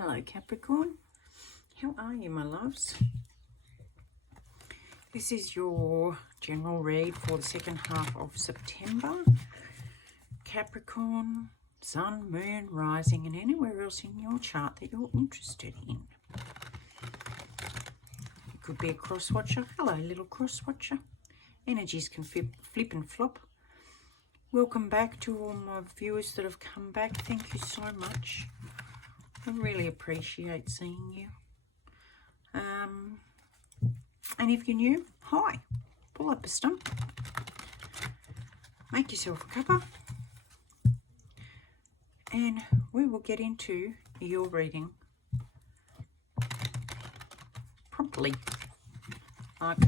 Hello Capricorn, how are you my loves? This is your general read for the second half of September. Capricorn, Sun, Moon, Rising and anywhere else in your chart that you're interested in. It could be a cross-watcher. Hello little cross-watcher. Energies can flip and flop. Welcome back to all my viewers that have come back. Thank you so much. I really appreciate seeing you. And if you're new, hi. Pull up a stump. Make yourself a cuppa. And we will get into your reading promptly. Like,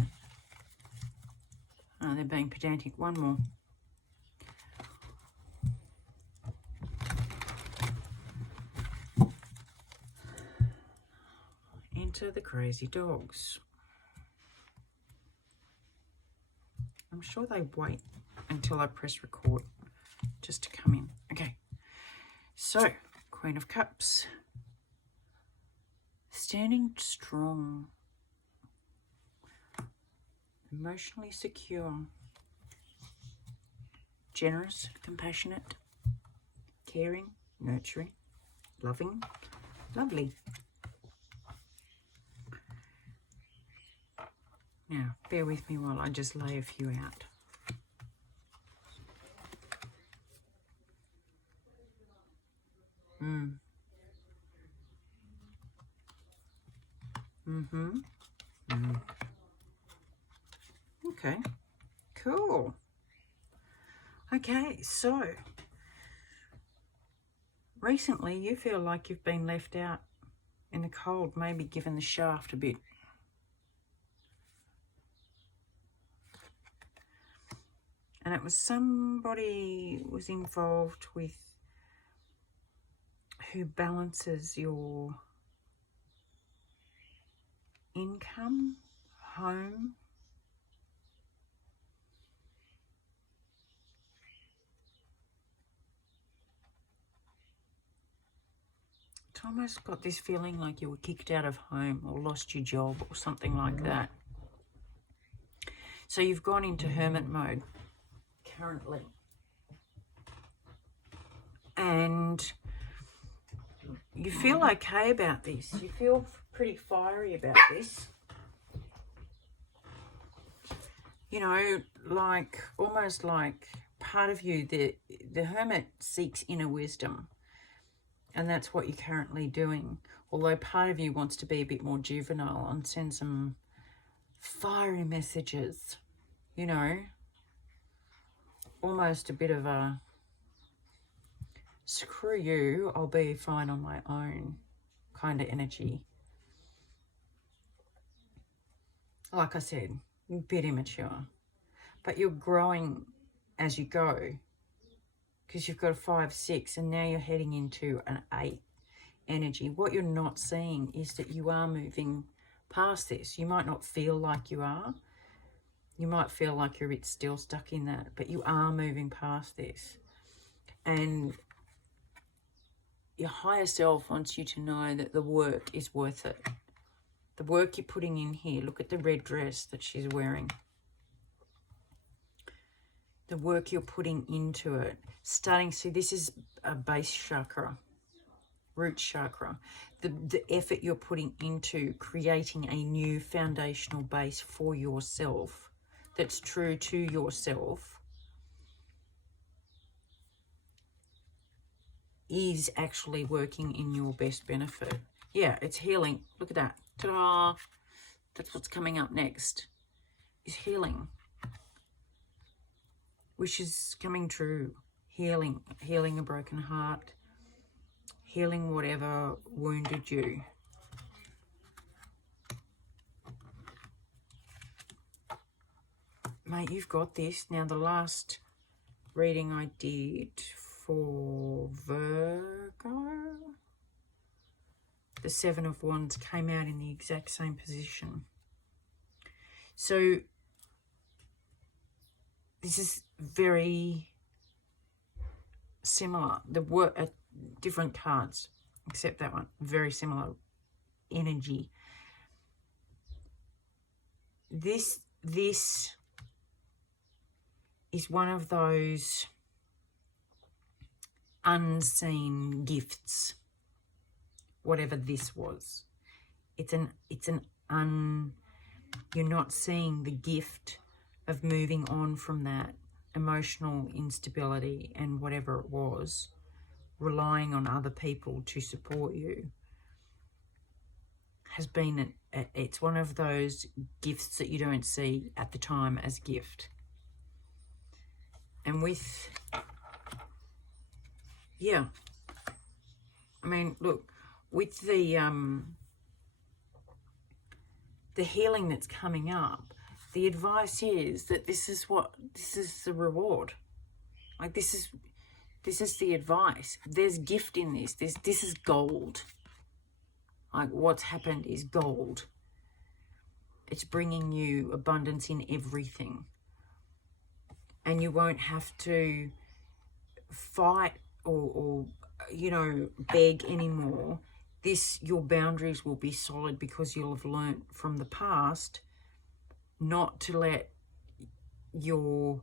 oh, they're being pedantic. One more. Enter the crazy dogs. I'm sure they wait until I press record just to come in. Okay, so Queen of Cups, standing strong, emotionally secure, generous, compassionate, caring, nurturing, loving, lovely. Now, bear with me while I just lay a few out. Okay, cool. Okay, so recently you feel like you've been left out in the cold, maybe given the shaft a bit. And it was somebody was involved with who balances your income, home, it's almost got this feeling like you were kicked out of home or lost your job or something like that. So you've gone into hermit mode currently. And you feel okay about this. You feel pretty fiery about this. You know, like almost like part of you, the hermit seeks inner wisdom. And that's what you're currently doing. Although part of you wants to be a bit more juvenile and send some fiery messages, you know, almost a bit of a screw you, I'll be fine on my own kind of energy. Like I said, a bit immature, but you're growing as you go because you've got a 5, 6 and now you're heading into an 8 energy. What you're not seeing is that you are moving past this. You might not feel like you are. You might feel like you're a bit still stuck in that, but you are moving past this. And your higher self wants you to know that the work is worth it. The work you're putting in here, look at the red dress that she's wearing. The work you're putting into it. Starting, see, this is a base chakra, root chakra. The effort you're putting into creating a new foundational base for yourself that's true to yourself is actually working in your best benefit. Yeah, it's healing. Look at that. Ta-da! That's what's coming up next. Is healing. Wishes coming true. Healing. Healing a broken heart. Healing whatever wounded you. Mate, you've got this. Now, the last reading I did for Virgo, the 7 of Wands came out in the exact same position. So this is very similar. The different cards. except that one, very similar energy. This is one of those unseen gifts, whatever this was. You're not seeing the gift of moving on from that emotional instability and whatever it was, relying on other people to support you, has been, it's one of those gifts that you don't see at the time as gift. And with, yeah, I mean, look, with the healing that's coming up, the advice is that this is the reward. Like, this is the advice. There's gift in this. This is gold. Like, what's happened is gold. It's bringing you abundance in everything. And you won't have to fight or you know, beg anymore. Your boundaries will be solid because you'll have learnt from the past not to let your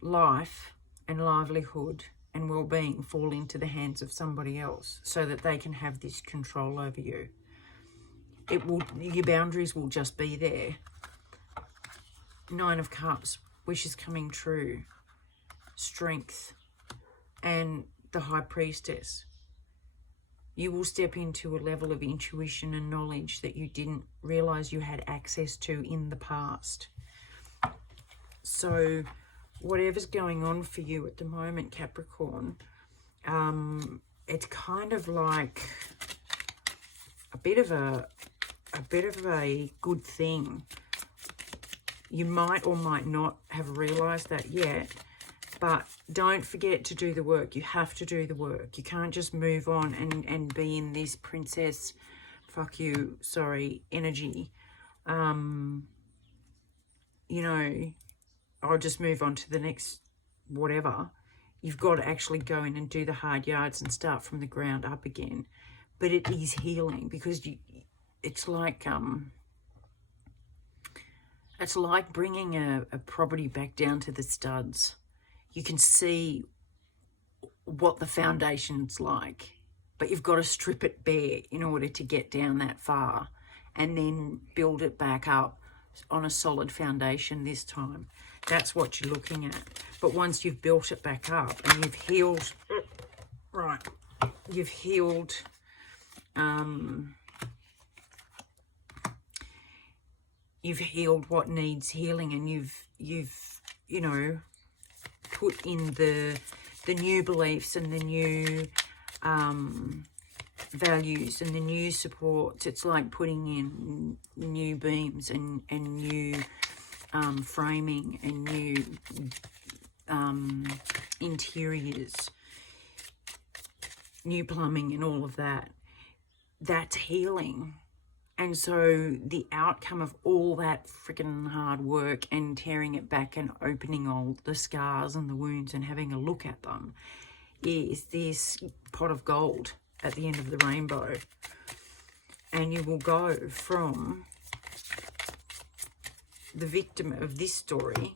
life and livelihood and well-being fall into the hands of somebody else so that they can have this control over you. Your boundaries will just be there. 9 of Cups, wishes coming true, strength, and the High Priestess. You will step into a level of intuition and knowledge that you didn't realize you had access to in the past. So whatever's going on for you at the moment, Capricorn, it's kind of like a bit of a good thing. You might or might not have realized that yet, but don't forget to do the work. You have to do the work. You can't just move on and be in this princess, fuck you, sorry, energy. You know, I'll just move on to the next whatever. You've got to actually go in and do the hard yards and start from the ground up again. But it is healing because it's like bringing a property back down to the studs. You can see what the foundation's like, but you've got to strip it bare in order to get down that far and then build it back up on a solid foundation this time. That's what you're looking at. But once you've built it back up and you've healed, right, you've healed, what needs healing, and you've you know, put in the new beliefs and the new values and the new supports. It's like putting in new beams and new framing and new interiors, new plumbing and all of that. That's healing. And so the outcome of all that freaking hard work and tearing it back and opening all the scars and the wounds and having a look at them is this pot of gold at the end of the rainbow. And you will go from the victim of this story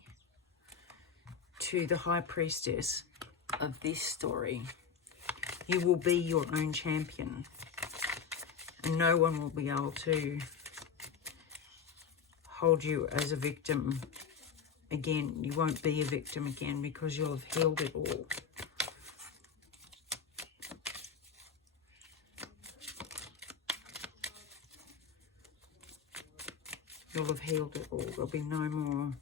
to the High Priestess of this story. You will be your own champion. And no one will be able to hold you as a victim again. You won't be a victim again because you'll have healed it all. You'll have healed it all. There'll be no more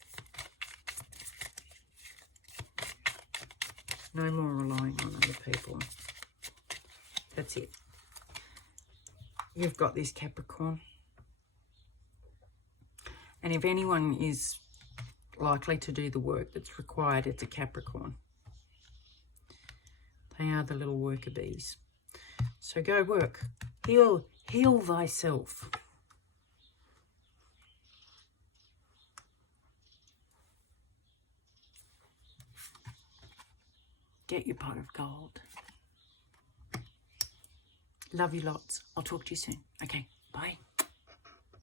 relying on other people. That's it. You've got this, Capricorn. And if anyone is likely to do the work that's required, it's a Capricorn. They are the little worker bees. So go work. Heal thyself. Get your pot of gold. Love you lots. I'll talk to you soon. Okay, bye.